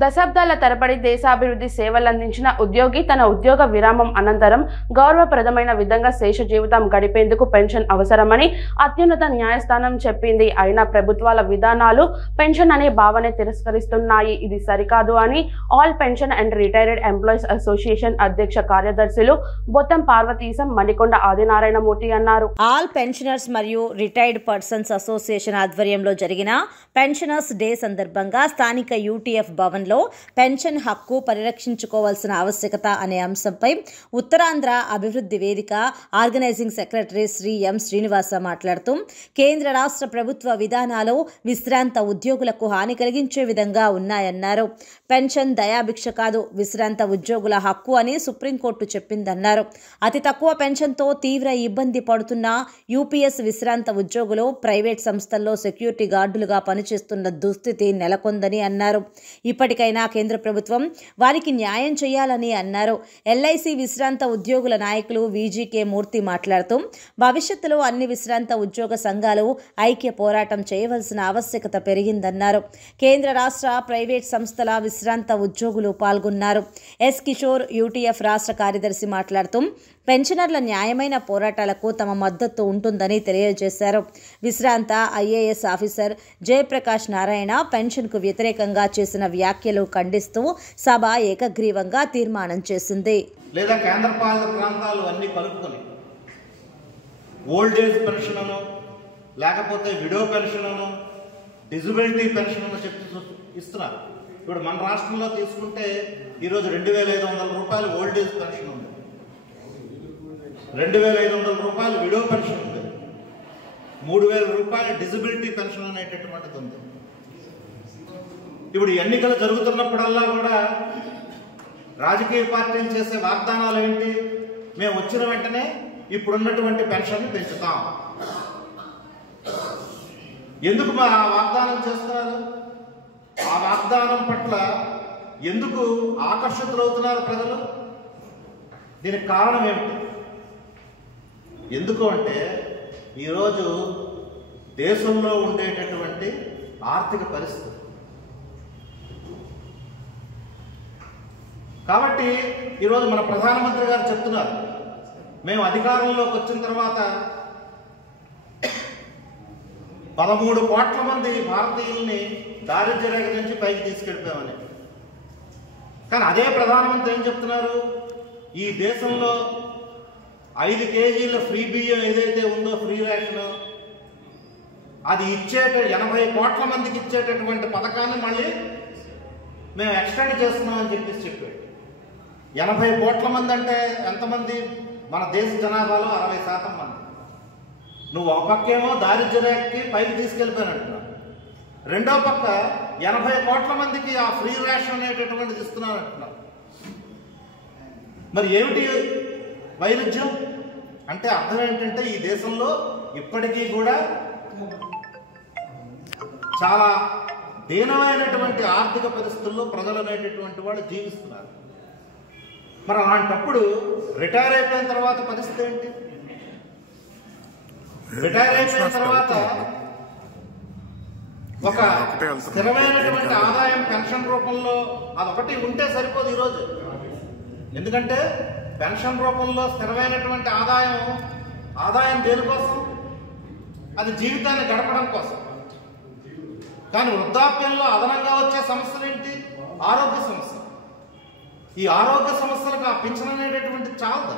దశాబ్దాల తరబడి దేశాభివృద్ధి సేవలందించిన ఉద్యోగి తన ఉద్యోగ విరామం అనంతరం గౌరవప్రదమైన విధంగా శేష జీవితం గడిపేందుకు పెన్షన్ అవసరమని అత్యున్నత న్యాయస్థానం చెప్పింది. అయినా ప్రభుత్వాల విధానాలు పెన్షన్ అనే భావనే తిరస్కరిస్తున్నాయి. ఇది సరికాదు అని all pension and retired employees association అధ్యక్ష కార్యదర్శులు బొత్తం పార్వతీశం, మణికొండ ఆదినారాయణమూర్తి అన్నారు. ఆల్ పెన్షనర్స్ మరియు రిటైర్డ్ పర్సన్స్ అసోసియేషన్ ఆధ్వర్యంలో జరిగిన పెన్షనర్స్ డే సందర్భంగా స్థానిక యూటీఎఫ్ భవన్లో పెన్షన్ హక్కు పరిరక్షించుకోవాల్సిన ఆవశ్యకత అనే అంశంపై ఉత్తరాంధ్ర అభివృద్ధి వేదిక ఆర్గనైజింగ్ సెక్రటరీ శ్రీ ఎం శ్రీనివాస మాట్లాడుతూ కేంద్ర రాష్ట్ర ప్రభుత్వ విధానాలు విశ్రాంత ఉద్యోగులకు హాని కలిగించే విధంగా ఉన్నాయన్నారు. పెన్షన్ దయాభిక్ష కాదు, విశ్రాంత ఉద్యోగుల హక్కు అని సుప్రీంకోర్టు చెప్పిందన్నారు. అతి తక్కువ పెన్షన్తో తీవ్ర ఇబ్బంది పడుతున్న యూపీఎస్ విశ్రాంత ఉద్యోగులు ప్రైవేట్ సంస్థల్లో సెక్యూరిటీ గార్డులుగా పనిచేస్తున్న దుస్థితి నెలకొందని అన్నారు. ఇప్పటికైనా కేంద్ర ప్రభుత్వం వారికి న్యాయం చేయాలని అన్నారు. ఎల్ఐసి విశ్రాంత ఉద్యోగుల నాయకులు విజీకే మూర్తి మాట్లాడుతూ భవిష్యత్తులో అన్ని విశ్రాంత ఉద్యోగ సంఘాలు ఐక్య పోరాటం చేయవలసిన ఆవశ్యకత పెరిగిందన్నారు. కేంద్ర రాష్ట్ర ప్రైవేట్ సంస్థల విశ్రాంత ఉద్యోగులు పాల్గొన్నారు. ఎస్ కిషోర్ యూటీఎఫ్ రాష్ట్ర కార్యదర్శి మాట్లాడుతూ పెన్షనర్ల న్యాయమైన పోరాటాలకు తమ మద్దతు ఉంటుందని తెలియజేశారు. విశ్రాంత ఐఏఎస్ ఆఫీసర్ జయప్రకాష్ నారాయణ పెన్షన్కు వ్యతిరేకంగా చేసిన వ్యాఖ్యలు ఖండిస్తూ సభ ఏకగ్రీవంగా తీర్మానం చేసింది. లేదా కేంద్ర పాలిత ప్రాంతాలు అన్ని కలుపుకొని ఓల్డ్ ఏజ్ పెన్షన్ అను, లేకపోతే విడో పెన్షన్ అను, డిజబిలిటీ పెన్షన్ అను చెప్పి ఇస్తున్నారు. ఇప్పుడు మన రాష్ట్రంలో తీసుకుంటే ఈరోజు 2,500 రూపాయలు ఓల్డ్ ఏజ్ పెన్షన్ ఉంది, 2,500 రూపాయలు విడో పెన్షన్ ఉంది, 3,000 రూపాయలు డిజబిలిటీ పెన్షన్ అనేటటువంటిది ఉంది. ఇప్పుడు ఎన్నికలు జరుగుతున్నప్పుడల్లా కూడా రాజకీయ పార్టీలు చేసే వాగ్దానాలు ఏంటి? మేము వచ్చిన వెంటనే ఇప్పుడున్నటువంటి పెన్షన్ పెంచుతాం. ఎందుకు మా వాగ్దానం చేస్తున్నారు? ఆ వాగ్దానం పట్ల ఎందుకు ఆకర్షితులవుతున్నారు ప్రజలు? దీనికి కారణం ఏమిటి? ఎందుకు అంటే ఈరోజు దేశంలో ఉండేటటువంటి ఆర్థిక పరిస్థితి. కాబట్టి ఈరోజు మన ప్రధానమంత్రి గారు చెప్తున్నారు, మేము అధికారంలోకి వచ్చిన తర్వాత 13 కోట్ల మంది భారతీయుల్ని దారిద్ర్య రేఖ నుంచి పైకి తీసుకెళ్ళిపోయామని. కానీ అదే ప్రధానమంత్రి ఏం చెప్తున్నారు? ఈ దేశంలో 5 కేజీల ఫ్రీ బియ్యం ఏదైతే ఉందో, ఫ్రీ రేషన్, అది 80 కోట్ల మందికి ఇచ్చేటటువంటి పథకాన్ని మళ్ళీ మేము ఎక్స్టెండ్ చేస్తున్నామని చెప్పాడు. 80 కోట్ల మంది అంటే ఎంతమంది? మన దేశ జనాభాలో 60% మంది. నువ్వు ఒక పక్కేమో దారిద్ర్య రేఖకి పైకి తీసుకెళ్ళిపోయినట్టున్నావు, రెండో పక్క 80 కోట్ల మందికి ఆ ఫ్రీ రేషన్ అనేటటువంటిది ఇస్తున్నానంటున్నావు. మరి ఏమిటి వైరుధ్యం అంటే? అర్థం ఏంటంటే ఈ దేశంలో ఇప్పటికీ కూడా చాలా దీనమైనటువంటి ఆర్థిక పరిస్థితుల్లో ప్రజలు అనేటటువంటి వాళ్ళు జీవిస్తున్నారు. మరి అలాంటప్పుడు రిటైర్ అయిపోయిన తర్వాత పరిస్థితి ఏంటి? రిటైర్ అయిపోయిన తర్వాత ఒక స్థిరమైనటువంటి ఆదాయం పెన్షన్ రూపంలో అదొకటి ఉంటే సరిపోదు ఈరోజు. ఎందుకంటే పెన్షన్ రూపంలో స్థిరమైనటువంటి ఆదాయం దేనికోసం? అది జీవితాన్ని గడపడం కోసం. కానీ వృద్ధాప్యంలో అదనంగా వచ్చే సమస్యలు ఏంటి? ఆరోగ్య సమస్య. ఈ ఆరోగ్య సమస్యలకు ఆ పింఛన్ అనేటటువంటి చాలదు.